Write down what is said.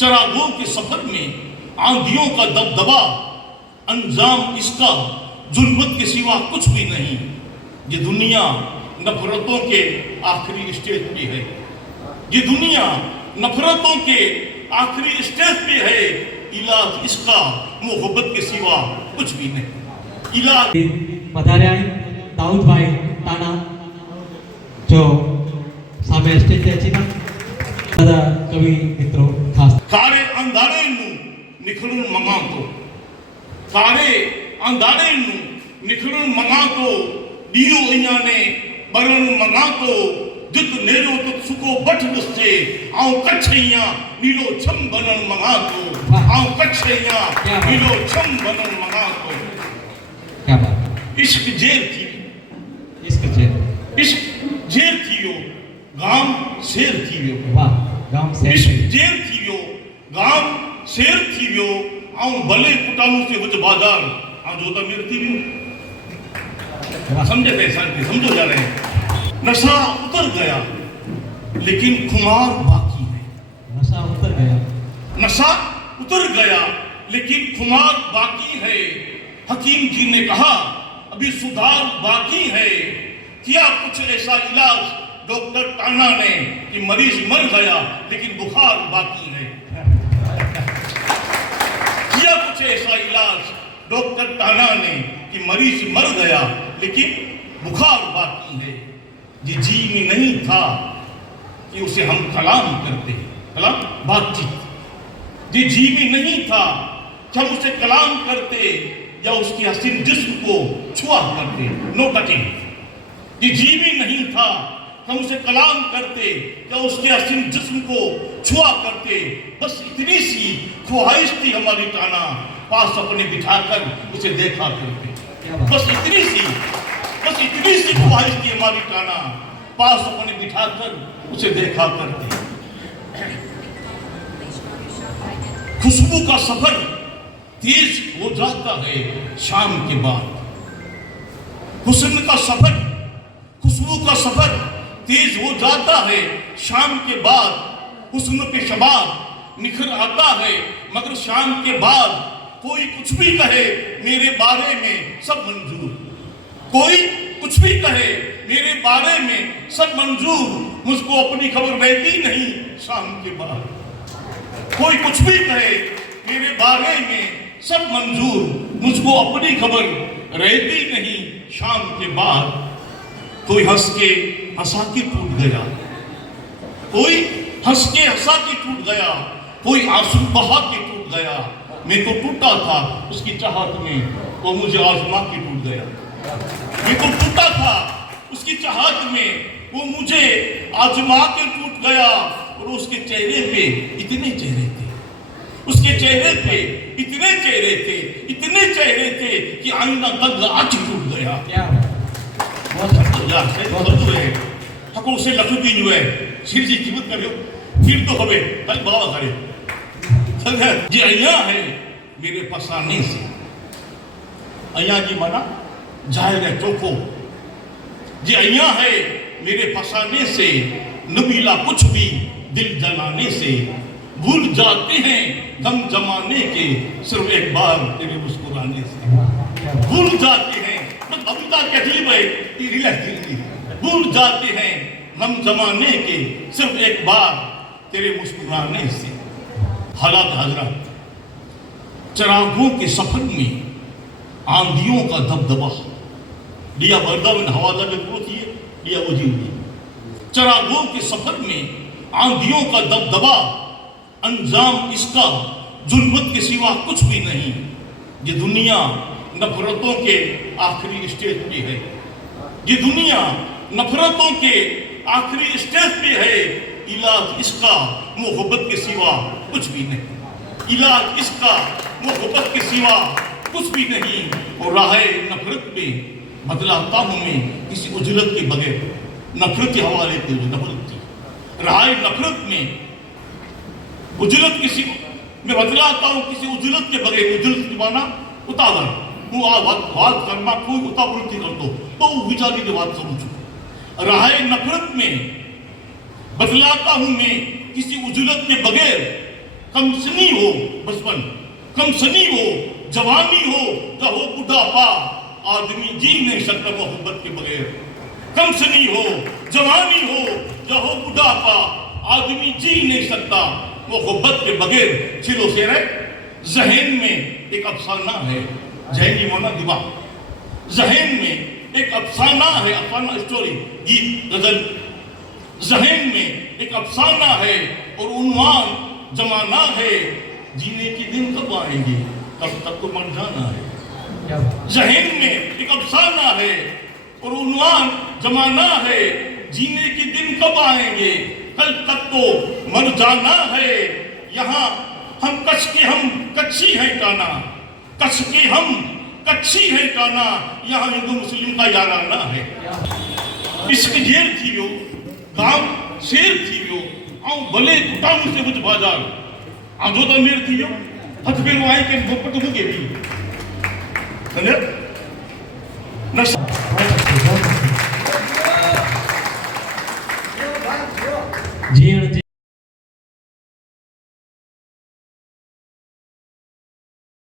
चरागों के सफर में आंधियों का दबदबा, अंजाम इसका जुल्मत के सिवा कुछ भी नहीं। ये दुनिया नफरतों के आखिरी स्टेज पे है। ये दुनिया नफरतों के आखिरी स्टेज पे है। इलाज इसका मोहब्बत के सिवा कुछ भी नहीं। इलाज पधारे दाऊदभाई ताना जो सामे स्टेज છે બધા કવિ મિત્રો ખાસ કારે અંધારેનું નિખળું મંગાતો, કારે અંધારેનું નિખળું મંગાતો, દિયો અહીંયાને બરણ મંગાતો, જુત નેરો તો સુકો બઠ દસ્તે આઉ કચ્છૈયા નીલો છમ બનણ મંગાતો, આઉ કચ્છૈયા નીલો છમ બનણ મંગાતો। क्या बात इश्क जेर थी, इश्क जेर, इश्क जेर थियो, गाम शेर थियो। वाह गाम से इश्क जेर थियो, गाम शेर थियो। आऊं भले कुटाणु से वच बाजार आ जो तो मेरे थी समझे थे शांति समझो जा रहे हैं। नशा उतर गया लेकिन खुमार बाकी है। नशा उतर गया, नशा उतर गया लेकिन खुमार बाकी है। हकीम जी ने कहा अभी सुधार बाकी है। किया कुछ ऐसा इलाज डॉक्टर टाना ने कि मरीज मर गया लेकिन बुखार बाकी है। किया कुछ ऐसा इलाज डॉक्टर टाना ने कि मरीज मर गया लेकिन बुखार बाकी है। ये जी में नहीं था कि उसे हम कलाम करते, कलाम बातचीत। ये जी में नहीं था कि हम उसे कलाम करते या उसकी हसीन जिस्म को छुआ करते, नो टचिंग। ये जी भी नहीं था हम उसे कलाम करते या उसके हसीन जिस्म को छुआ करते। बस इतनी सी ख्वाहिश थी हमारी टाना, पास अपने बिठाकर उसे देखा करते। बस इतनी सी ख्वाहिश थी हमारी टाना, पास अपने बिठाकर उसे देखा करते। खुशबू का सफर तेज हो जाता है शाम के बाद। हुस्न का सफर, खुशबू का सफर तेज हो जाता है शाम के बाद। हुस्न पे शबाब निखर आता है मगर शाम के बाद। कोई कुछ भी कहे मेरे बारे में सब मंजूर, कोई कुछ भी कहे मेरे बारे में सब मंजूर। मुझको अपनी खबर रहती नहीं शाम के बाद। कोई कुछ भी कहे मेरे बारे में सब मंजूर, मुझको अपनी खबर रहती नहीं शाम के बाद। कोई हंस के हंसा के टूट गया, कोई हंस के हंसा के टूट गया, कोई आंसू बहा के टूट गया। मैं तो टूटा था उसकी चाहत में, वो मुझे आजमा के टूट गया। मैं तो टूटा था उसकी चाहत में, वो मुझे आजमा के टूट गया। और उसके चेहरे पे इतने चेहरे थे, उसके चेहरे पे इतने चेहरे थे, इतने चेहरे थे कि आईना दंग आज टूट गया। क्या ठाकुर उसे लखुती जो है सिर जी कीमत करियो फिर तो हवे कल बाबा करे जी अया है मेरे फसाने से। अया जी माना जाहिर है चोखो। जी अया है मेरे फसाने से, नबीला कुछ भी दिल जलाने से। भूल जाते हैं गम जमाने के सिर्फ एक बार तेरे मुस्कुराने से। भूल जाते हैं कविता कैसी है भूल जाते हैं गम जमाने के सिर्फ एक बार तेरे मुस्कुराने से। हालात हजरत चरागों के सफर में आंधियों का दबदबा लिया बर्दा में हवा लगे होती है लिया वजी हुई। चरागों के सफर में आंधियों का दबदबा, अंजाम इसका जुल्मत के सिवा कुछ भी नहीं। ये दुनिया नफरतों के आखिरी स्टेज पे है। ये दुनिया नफरतों के आखिरी स्टेज पे है। इलाज इसका मोहब्बत के सिवा कुछ भी नहीं। इलाज इसका मोहब्बत के सिवा कुछ भी नहीं। और राह नफरत में बदलाता हूँ मैं किसी उजलत के बगैर। नफरत के हवाले थे जो नफरत थी। राह नफरत में उजलत किसी मैं बदलाता हूँ किसी उजलत के बगैर। उजलत की माना उतावल હું આ વાત કરમાં કોઈ ઉતાવળ નથી કરતો, તો હું વિચારીને વાત કરું છું। રાહે નફરત में बदलाता हूं मैं किसी उजलत के बगैर। कमसनी हो बचपन, कमसनी हो जवानी हो या हो बुढ़ापा, आदमी जी नहीं सकता मोहब्बत के बगैर। कमसनी हो जवानी हो या हो बुढ़ापा, आदमी जी नहीं सकता मोहब्बत के बगैर। चिलो शेर है, जहन में एक अफसाना है, जहनी मोना दिमाग, जहन में एक अफसाना है, अफसाना स्टोरी, गीत गजल। जहन में एक अफसाना है और उन्वान जमाना है, जीने के दिन कब आएंगे, कब तक तो मर जाना है। क्या बात। जहन में एक अफसाना है और उन्वान जमाना है, जीने के दिन कब आएंगे, कल तक तो मर जाना है। यहाँ हम कच्ची है टाना, कस के हम कच्ची है टाना, यहाँ हिंदू मुस्लिम का याराना है। इसकी जेल थी वो, गांव शेर थी वो, आऊं भले कुटाम से कुछ बाजार, आजो तो मेर थी वो, हथ पे आई के मोपट हो गए भी। समझे? नशा जीण